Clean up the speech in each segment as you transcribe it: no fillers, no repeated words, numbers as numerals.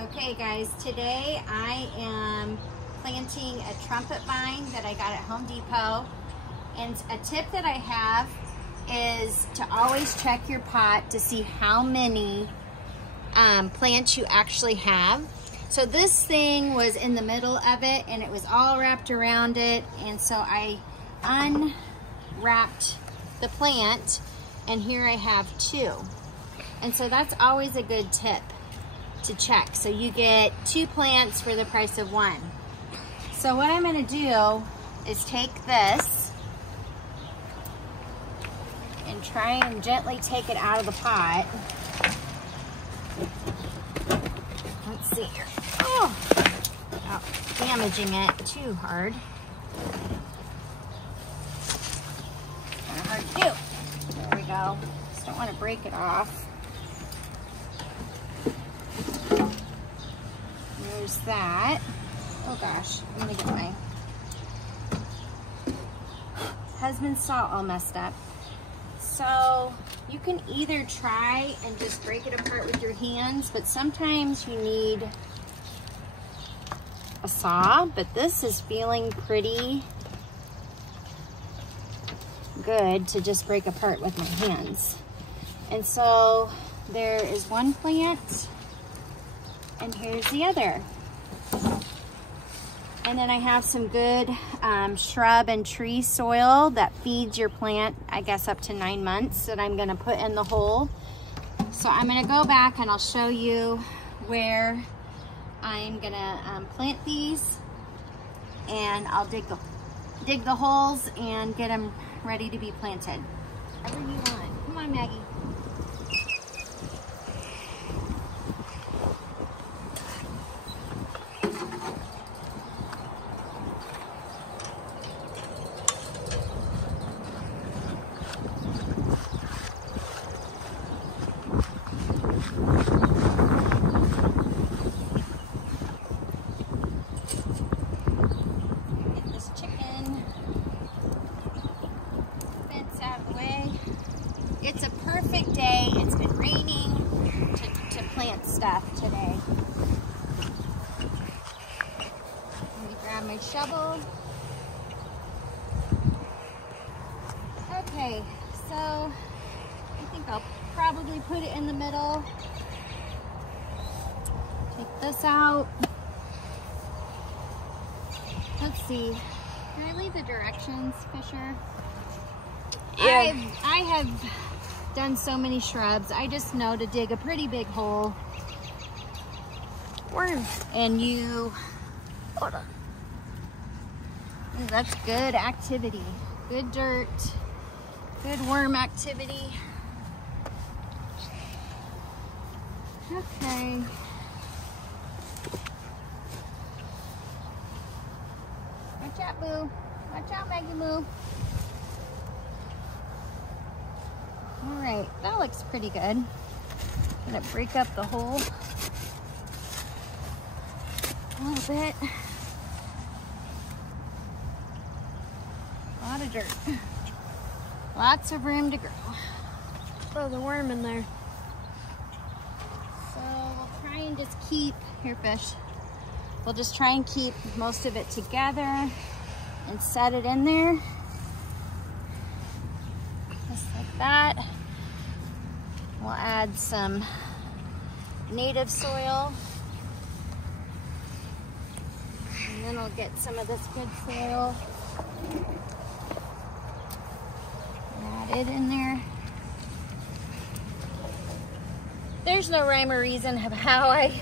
Okay guys, today I am planting a trumpet vine that I got at Home Depot. And a tip that I have is to always check your pot to see how many plants you actually have. So this thing was in the middle of it and it was all wrapped around it, and so I unwrapped the plant and here I have 2. And so that's always a good tip to check. So you get 2 plants for the price of 1. So what I'm gonna do is take this and try and gently take it out of the pot. Let's see here. Oh, without damaging it too hard. Kind of hard to do. There we go. Just don't want to break it off. There's that. Oh gosh, I'm gonna get my husband's salt all messed up. So you can either try and just break it apart with your hands, but sometimes you need a saw, but this is feeling pretty good to just break apart with my hands. And so there is one plant and here's the other. And then I have some good shrub and tree soil that feeds your plant, I guess, up to 9 months, that I'm gonna put in the hole. So I'm gonna go back and I'll show you where I'm gonna plant these, and I'll dig the holes and get them ready to be planted. Whatever you want. Come on, Maggie. It's a perfect day. It's been raining to plant stuff today. Let me grab my shovel. Okay, so I think I'll probably put it in the middle. Take this out. Let's see. Can I leave the directions, Fisher? Yeah. I have done so many shrubs. I just know to dig a pretty big hole. Worm. And you, hold on. Ooh, that's good activity. Good dirt. Good worm activity. Okay. Watch out, Boo. Watch out, Maggie Moo. All right, that looks pretty good. I'm gonna break up the hole a little bit. A lot of dirt. Lots of room to grow. There's a worm in there. So we'll try and just keep, here fish, we'll just try and keep most of it together and set it in there. Just like that. We'll add some native soil. And then I'll get some of this good soil. Add it in there. There's no rhyme or reason of how I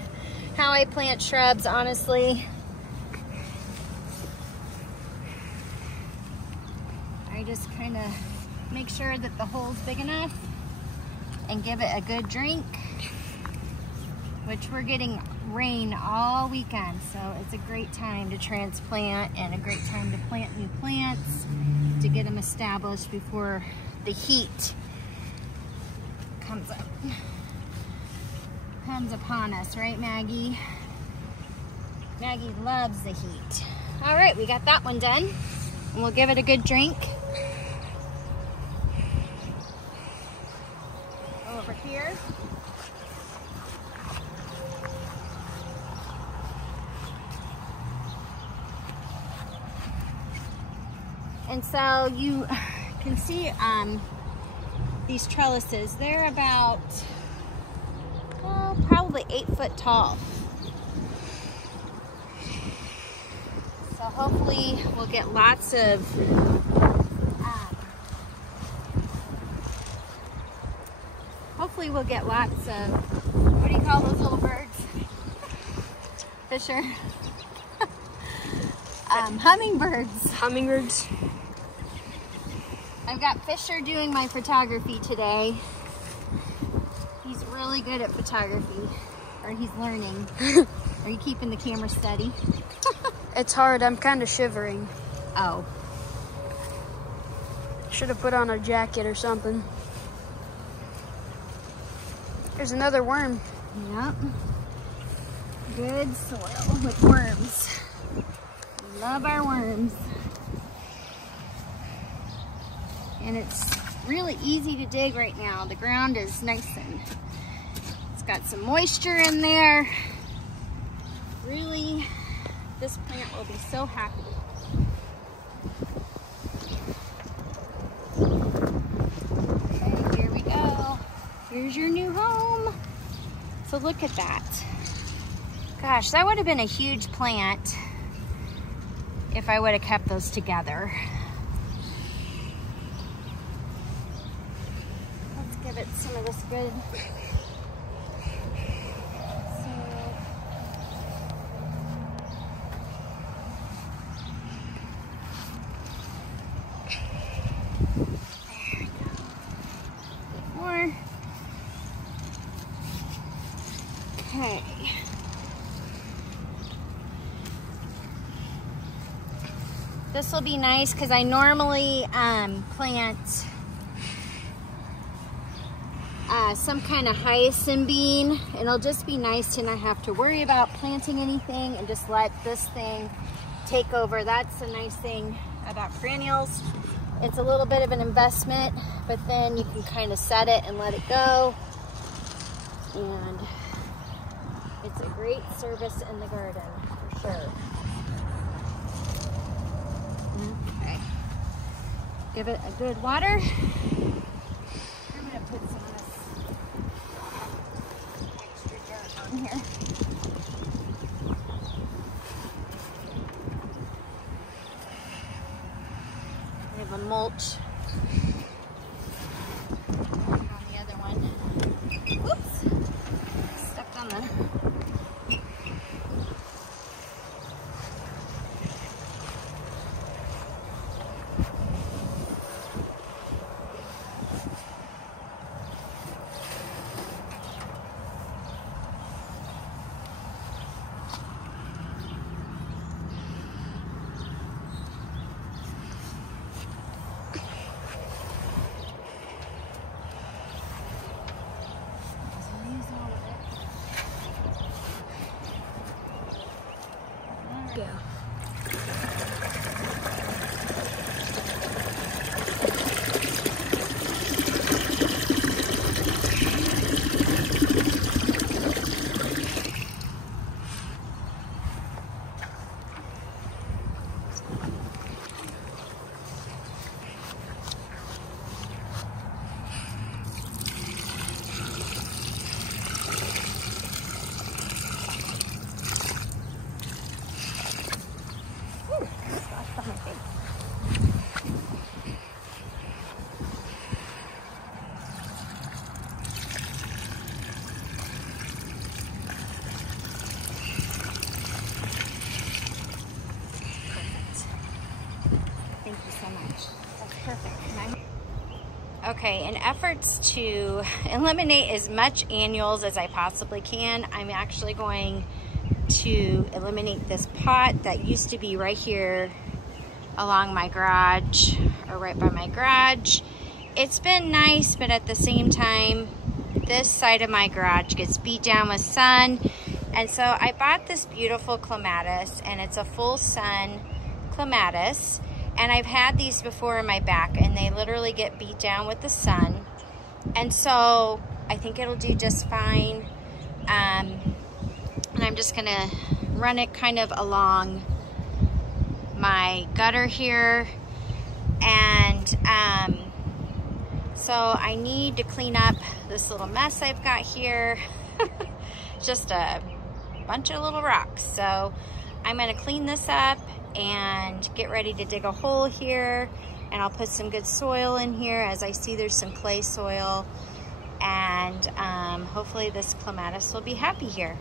plant shrubs, honestly. I just kind of make sure that the hole's big enough and give it a good drink, which we're getting rain all weekend, so it's a great time to transplant and a great time to plant new plants to get them established before the heat comes upon us, right, Maggie? Maggie loves the heat. All right, we got that one done, and we'll give it a good drink. Over here. And so you can see these trellises. They're about, well, probably 8 foot tall. So hopefully we'll get lots of what do you call those little birds? Fisher. Hummingbirds. Hummingbirds. I've got Fisher doing my photography today. He's really good at photography, or he's learning. Are you keeping the camera steady? It's hard. I'm kind of shivering. Oh. Should have put on a jacket or something. There's another worm. Yep. Good soil with worms. Love our worms. And it's really easy to dig right now. The ground is nice and it's got some moisture in there. Really, this plant will be so happy. Okay, here we go. Here's your new home. So look at that. Gosh, that would have been a huge plant if I would have kept those together. Let's give it some of this good. More. Okay. This will be nice because I normally plant some kind of hyacinth bean, and it'll just be nice to not have to worry about planting anything and just let this thing take over. That's a nice thing about perennials. It's a little bit of an investment, but then you can kind of set it and let it go. And it's a great service in the garden, for sure. Okay. Give it a good water. I'm going to put some of this extra dirt on here. I have a mulch on the other one. Oops! Stepped on the... Yeah. Okay, in efforts to eliminate as much annuals as I possibly can, I'm actually going to eliminate this pot that used to be right here along my garage, or right by my garage. It's been nice, but at the same time, this side of my garage gets beat down with sun. And so I bought this beautiful clematis, and it's a full sun clematis. And I've had these before in my back, and they literally get beat down with the sun. And so I think it'll do just fine. And I'm just gonna run it kind of along my gutter here. And so I need to clean up this little mess I've got here. Just a bunch of little rocks. So I'm gonna clean this up and get ready to dig a hole here, and I'll put some good soil in here. As I see, there's some clay soil, and hopefully this clematis will be happy here.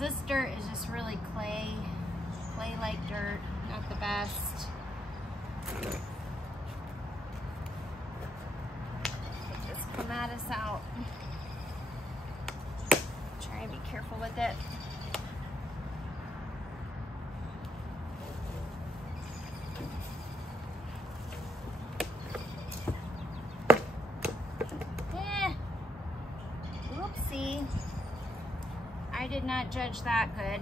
This dirt is just really clay-like dirt, not the best. Take this clematis out. Try and be careful with it. Oopsie. I did not judge that good.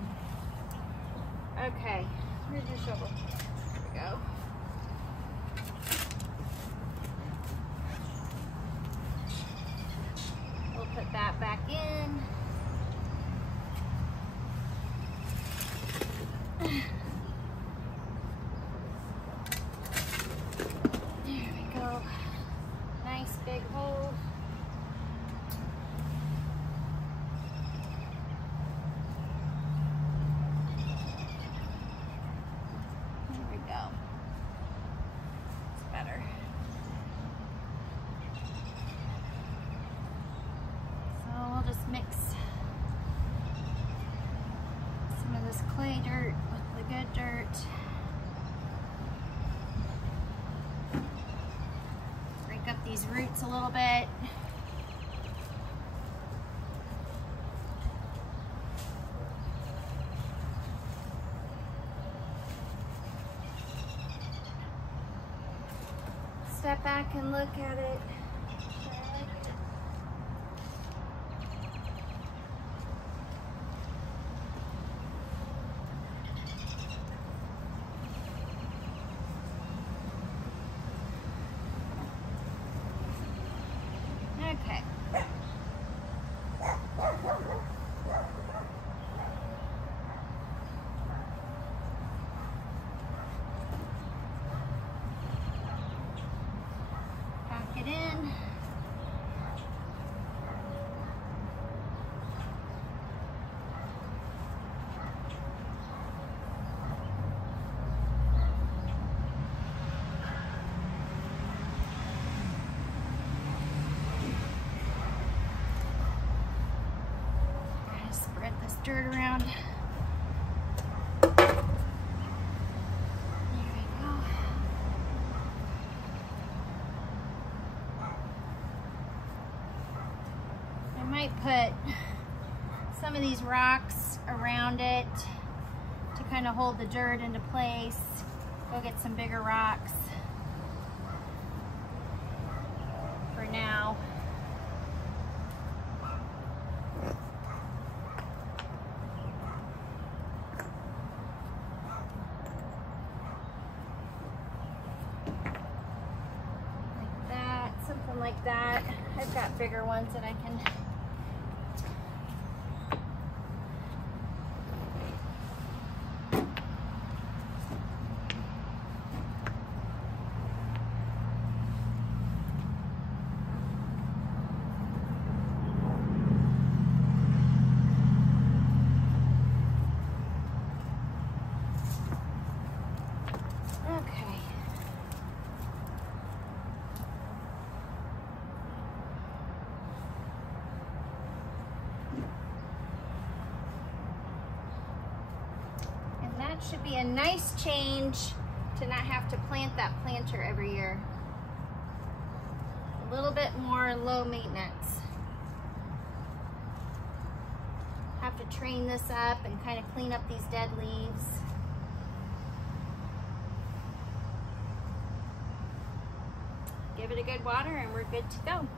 Okay, where's your shovel? There we go. We'll put that back in. There we go. Nice big hole. Mix some of this clay dirt with the good dirt. Break up these roots a little bit. Step back and look at it. Okay. Pack it in. Spread this dirt around. There we go. rocks around it to kind of hold the dirt into place. Go get some bigger rocks for now. Like that, something like that. I've got bigger ones that I can. Should be a nice change to not have to plant that planter every year. A little bit more low maintenance. Have to train this up and kind of clean up these dead leaves. Give it a good water and we're good to go.